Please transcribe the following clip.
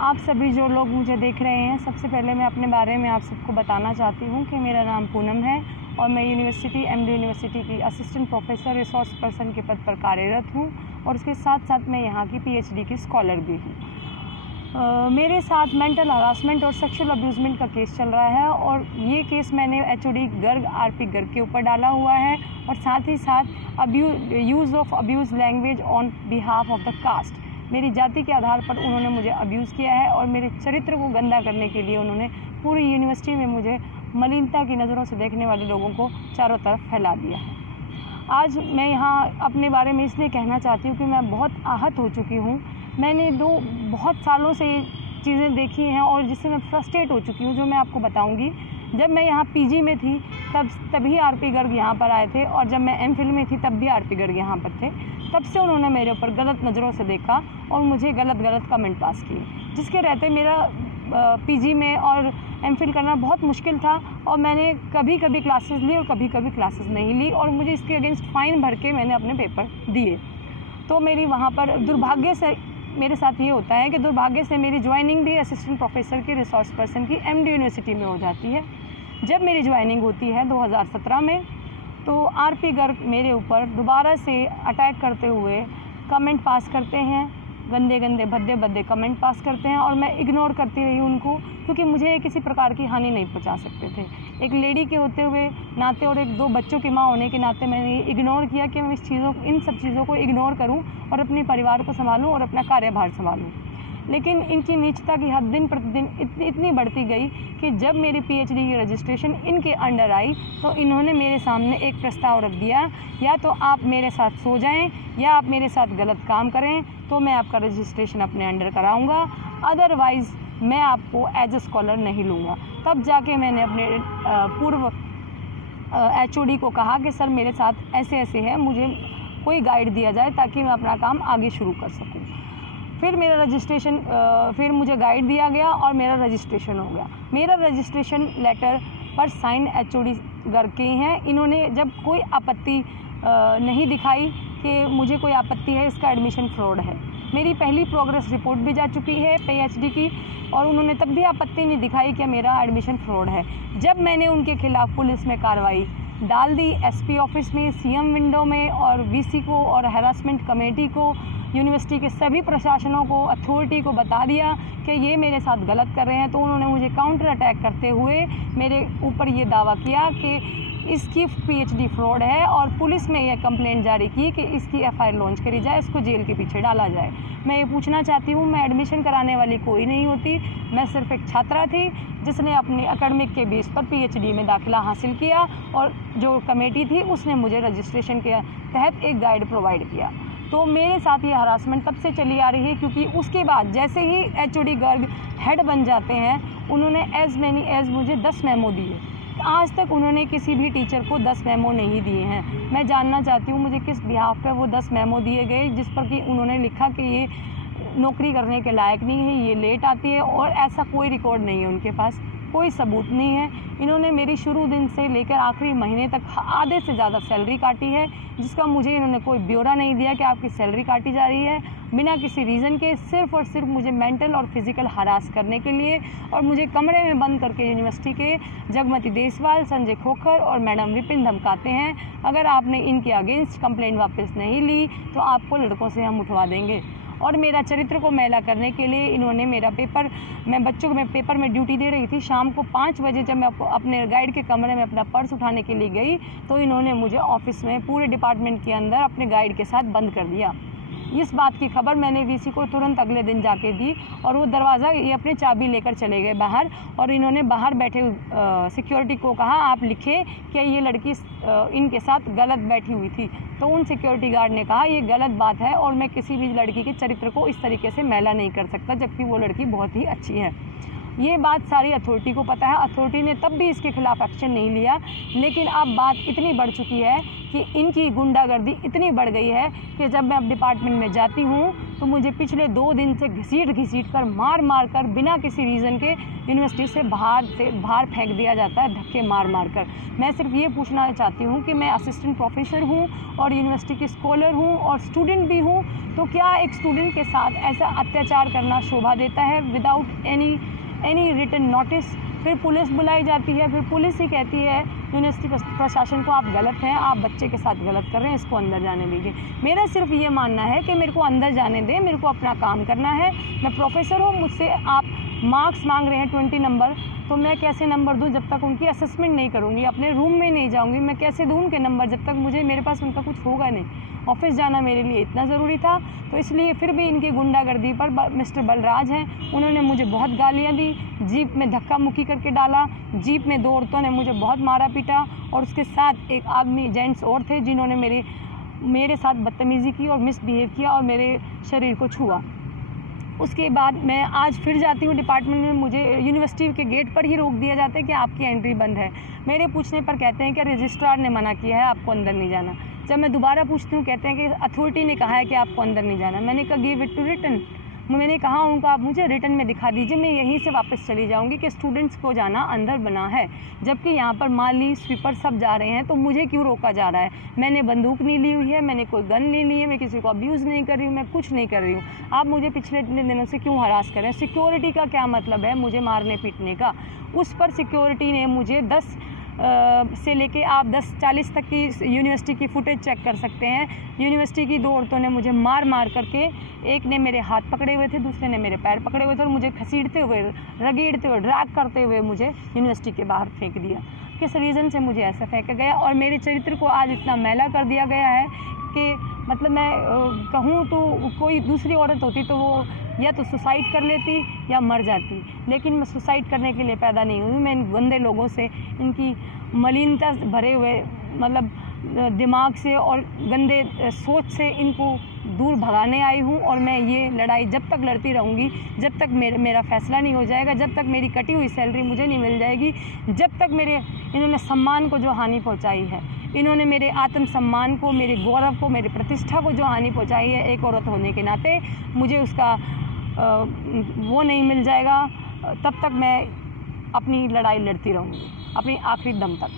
आप सभी जो लोग मुझे देख रहे हैं, सबसे पहले मैं अपने बारे में आप सबको बताना चाहती हूँ कि मेरा नाम पूनम है और मैं एमडी यूनिवर्सिटी की असिस्टेंट प्रोफेसर रिसोर्स पर्सन के पद पर कार्यरत हूँ और उसके साथ साथ मैं यहाँ की पीएचडी की स्कॉलर भी हूँ। मेरे साथ मेंटल हरासमेंट और सेक्सुअल अब्यूज़मेंट का केस चल रहा है और ये केस मैंने एचओडी गर्ग आरपी गर्ग के ऊपर डाला हुआ है और साथ ही साथ use of abuse language on behalf of the caste, मेरी जाति के आधार पर उन्होंने मुझे अब्यूज़ किया है और मेरे चरित्र को गंदा करने के लिए उन्होंने पूरी यूनिवर्सिटी में मुझे मलिनता की नज़रों से देखने वाले लोगों को चारों तरफ फैला दिया है। आज मैं यहाँ अपने बारे में इसलिए कहना चाहती हूँ कि मैं बहुत आहत हो चुकी हूँ। मैंने बहुत सालों से चीज़ें देखी हैं और जिससे मैं फ्रस्ट्रेट हो चुकी हूँ, जो मैं आपको बताऊँगी। जब मैं यहाँ पीजी में थी तभी आरपी गर्ग यहाँ पर आए थे और जब मैं एमफिल में थी तब भी आरपी गर्ग यहाँ पर थे। तब से उन्होंने मेरे ऊपर गलत नज़रों से देखा और मुझे गलत कमेंट पास किए, जिसके रहते मेरा पीजी में और एमफिल करना बहुत मुश्किल था और मैंने कभी कभी क्लासेस ली और कभी कभी क्लासेस नहीं ली और मुझे इसके अगेंस्ट फ़ाइन भर के मैंने अपने पेपर दिए। तो मेरी वहाँ पर दुर्भाग्य से मेरे साथ ये होता है कि दुर्भाग्य से मेरी ज्वाइनिंग भी असिस्टेंट प्रोफेसर की रिसोर्स पर्सन की एमडी यूनिवर्सिटी में हो जाती है। जब मेरी ज्वाइनिंग होती है 2017 में, तो आरपी गर्ग मेरे ऊपर दोबारा से अटैक करते हुए कमेंट पास करते हैं, गंदे भद्दे कमेंट पास करते हैं और मैं इग्नोर करती रही उनको, क्योंकि मुझे किसी प्रकार की हानि नहीं पहुंचा सकते थे। एक लेडी के होते हुए नाते और 2 बच्चों की मां होने के नाते मैंने इग्नोर किया कि मैं इन सब चीज़ों को इग्नोर करूं और अपने परिवार को संभालूं और अपना कार्यभार संभालूं। लेकिन इनकी नीचता की हद दिन प्रतिदिन इतनी बढ़ती गई कि जब मेरी पीएचडी की रजिस्ट्रेशन इनके अंडर आई तो इन्होंने मेरे सामने एक प्रस्ताव रख दिया, या तो आप मेरे साथ सो जाएं या आप मेरे साथ गलत काम करें तो मैं आपका रजिस्ट्रेशन अपने अंडर कराऊंगा, अदरवाइज़ मैं आपको एज ए स्कॉलर नहीं लूँगा। तब जाके मैंने अपने पूर्व एचओडी को कहा कि सर मेरे साथ ऐसे है, मुझे कोई गाइड दिया जाए ताकि मैं अपना काम आगे शुरू कर सकूँ। फिर मेरा रजिस्ट्रेशन फिर मुझे गाइड दिया गया और मेरा रजिस्ट्रेशन हो गया। मेरा रजिस्ट्रेशन लेटर पर साइन एचओडी गर्ग के हैं। इन्होंने जब कोई आपत्ति नहीं दिखाई कि मुझे कोई आपत्ति है, इसका एडमिशन फ्रॉड है। मेरी पहली प्रोग्रेस रिपोर्ट भी जा चुकी है पीएचडी की और उन्होंने तब भी आपत्ति नहीं दिखाई कि मेरा एडमिशन फ्रॉड है। जब मैंने उनके खिलाफ़ पुलिस में कार्रवाई डाल दी, एसपी ऑफिस में, सीएम विंडो में और वीसी को और हैरासमेंट कमेटी को, यूनिवर्सिटी के सभी प्रशासनों को, अथॉरिटी को बता दिया कि ये मेरे साथ गलत कर रहे हैं, तो उन्होंने मुझे काउंटर अटैक करते हुए मेरे ऊपर ये दावा किया कि इसकी पीएचडी फ्रॉड है और पुलिस में यह कंप्लेंट जारी की कि इसकी एफआईआर लॉन्च करी जाए, इसको जेल के पीछे डाला जाए। मैं ये पूछना चाहती हूँ, मैं एडमिशन कराने वाली कोई नहीं होती, मैं सिर्फ एक छात्रा थी जिसने अपनी एकेडमिक के बेस पर पीएचडी में दाखिला हासिल किया और जो कमेटी थी उसने मुझे रजिस्ट्रेशन के तहत एक गाइड प्रोवाइड किया। तो मेरे साथ ये हरासमेंट तब से चली आ रही है क्योंकि उसके बाद जैसे ही एचओडी गर्ग हेड बन जाते हैं, उन्होंने मुझे 10 मेमो दिए। आज तक उन्होंने किसी भी टीचर को 10 मेमो नहीं दिए हैं। मैं जानना चाहती हूँ मुझे किस बिहाफ पे वो 10 मेमो दिए गए, जिस पर कि उन्होंने लिखा कि ये नौकरी करने के लायक नहीं है, ये लेट आती है, और ऐसा कोई रिकॉर्ड नहीं है, उनके पास कोई सबूत नहीं है। इन्होंने मेरी शुरू दिन से लेकर आखिरी महीने तक आधे से ज़्यादा सैलरी काटी है, जिसका मुझे इन्होंने कोई ब्यौरा नहीं दिया कि आपकी सैलरी काटी जा रही है, बिना किसी रीज़न के, सिर्फ़ और सिर्फ मुझे मेंटल और फिज़िकल हरास करने के लिए और मुझे कमरे में बंद करके यूनिवर्सिटी के जगमती देसवाल, संजय खोखर और मैडम विपिन धमकाते हैं, अगर आपने इनके अगेंस्ट कंप्लेंट वापस नहीं ली तो आपको लड़कों से हम उठवा देंगे। और मेरा चरित्र को मैला करने के लिए इन्होंने मेरा मैं बच्चों को पेपर में ड्यूटी दे रही थी। शाम को 5 बजे जब मैं अपने गाइड के कमरे में अपना पर्स उठाने के लिए गई तो इन्होंने मुझे ऑफिस में पूरे डिपार्टमेंट के अंदर अपने गाइड के साथ बंद कर दिया। इस बात की खबर मैंने वीसी को तुरंत अगले दिन जाके दी और वो दरवाज़ा ये अपनी चाबी लेकर चले गए बाहर और इन्होंने बाहर बैठे सिक्योरिटी को कहा आप लिखे कि ये लड़की इनके साथ गलत बैठी हुई थी। तो उन सिक्योरिटी गार्ड ने कहा ये गलत बात है और मैं किसी भी लड़की के चरित्र को इस तरीके से मैला नहीं कर सकता, जबकि वो लड़की बहुत ही अच्छी है। ये बात सारी अथॉरिटी को पता है। अथॉरिटी ने तब भी इसके खिलाफ एक्शन नहीं लिया, लेकिन अब बात इतनी बढ़ चुकी है कि इनकी गुंडागर्दी इतनी बढ़ गई है कि जब मैं अब डिपार्टमेंट में जाती हूँ तो मुझे पिछले 2 दिन से घसीट कर मार कर बिना किसी रीज़न के यूनिवर्सिटी से बाहर फेंक दिया जाता है, धक्के मार कर। मैं सिर्फ ये पूछना चाहती हूँ कि मैं असिस्टेंट प्रोफेसर हूँ और यूनिवर्सिटी की स्कॉलर हूँ और स्टूडेंट भी हूँ, तो क्या एक स्टूडेंट के साथ ऐसा अत्याचार करना शोभा देता है विदाउट एनी रिटन नोटिस? फिर पुलिस बुलाई जाती है, फिर पुलिस ही कहती है यूनिवर्सिटी प्रशासन को आप गलत हैं, आप बच्चे के साथ गलत कर रहे हैं, इसको अंदर जाने दीजिए। मेरा सिर्फ ये मानना है कि मेरे को अंदर जाने दें, मेरे को अपना काम करना है। मैं प्रोफेसर हूँ, मुझसे आप मार्क्स मांग रहे हैं 20 नंबर, तो मैं कैसे नंबर दूँ जब तक उनकी असेसमेंट नहीं करूँगी, अपने रूम में नहीं जाऊँगी, मैं कैसे दूँ उनके नंबर जब तक मेरे पास उनका कुछ होगा नहीं। ऑफिस जाना मेरे लिए इतना ज़रूरी था, तो इसलिए फिर भी इनकी गुंडागर्दी पर मिस्टर बलराज हैं, उन्होंने मुझे बहुत गालियाँ दी, जीप में धक्का मुक्की करके डाला, जीप में 2 औरतों ने मुझे बहुत मारा पीटा और उसके साथ एक आदमी जेंट्स और थे जिन्होंने मेरे साथ बदतमीज़ी की और मिसबिहेव किया और मेरे शरीर को छुआ। उसके बाद मैं आज फिर जाती हूँ डिपार्टमेंट में, मुझे यूनिवर्सिटी के गेट पर ही रोक दिया जाता है कि आपकी एंट्री बंद है। मेरे पूछने पर कहते हैं कि रजिस्ट्रार ने मना किया है, आपको अंदर नहीं जाना। जब मैं दोबारा पूछती हूँ कहते हैं कि अथॉरिटी ने कहा है कि आपको अंदर नहीं जाना। मैंने कहा गिव इट टू रिटन, मैंने कहा उनका आप मुझे रिटन में दिखा दीजिए, मैं यहीं से वापस चली जाऊंगी कि स्टूडेंट्स को जाना अंदर बना है, जबकि यहाँ पर माली स्वीपर सब जा रहे हैं, तो मुझे क्यों रोका जा रहा है? मैंने बंदूक नहीं ली हुई है, मैंने कोई गन नहीं ली है, मैं किसी को अब्यूज़ नहीं कर रही हूँ, मैं कुछ नहीं कर रही हूँ। आप मुझे पिछले इतने दिनों से क्यों हरास कर रहे हैं? सिक्योरिटी का क्या मतलब है मुझे मारने पीटने का? उस पर सिक्योरिटी ने मुझे 10 से लेके आप 10:40 तक की यूनिवर्सिटी की फुटेज चेक कर सकते हैं। यूनिवर्सिटी की 2 औरतों ने मुझे मार करके, एक ने मेरे हाथ पकड़े हुए थे, दूसरे ने मेरे पैर पकड़े हुए थे और मुझे घसीटते हुए, रगेड़ते हुए, ड्रैग करते हुए मुझे यूनिवर्सिटी के बाहर फेंक दिया। किस रीज़न से मुझे ऐसा फेंका गया और मेरे चरित्र को आज इतना मैला कर दिया गया है कि मतलब मैं कहूँ तो कोई दूसरी औरत होती तो वो या तो सुसाइड कर लेती या मर जाती, लेकिन मैं सुसाइड करने के लिए पैदा नहीं हुई। मैं इन गंदे लोगों से, इनकी मलिनता भरे हुए मतलब दिमाग से और गंदे सोच से इनको दूर भगाने आई हूँ और मैं ये लड़ाई जब तक लड़ती रहूँगी, जब तक मेरा फ़ैसला नहीं हो जाएगा, जब तक मेरी कटी हुई सैलरी मुझे नहीं मिल जाएगी, जब तक इन्होंने सम्मान को जो हानि पहुँचाई है, इन्होंने मेरे आत्मसम्मान को, मेरे गौरव को, मेरी प्रतिष्ठा को जो हानि पहुँचाई है एक औरत होने के नाते, मुझे उसका वो नहीं मिल जाएगा। तब तक मैं अपनी लड़ाई लड़ती रहूँगी अपनी आखिरी दम तक।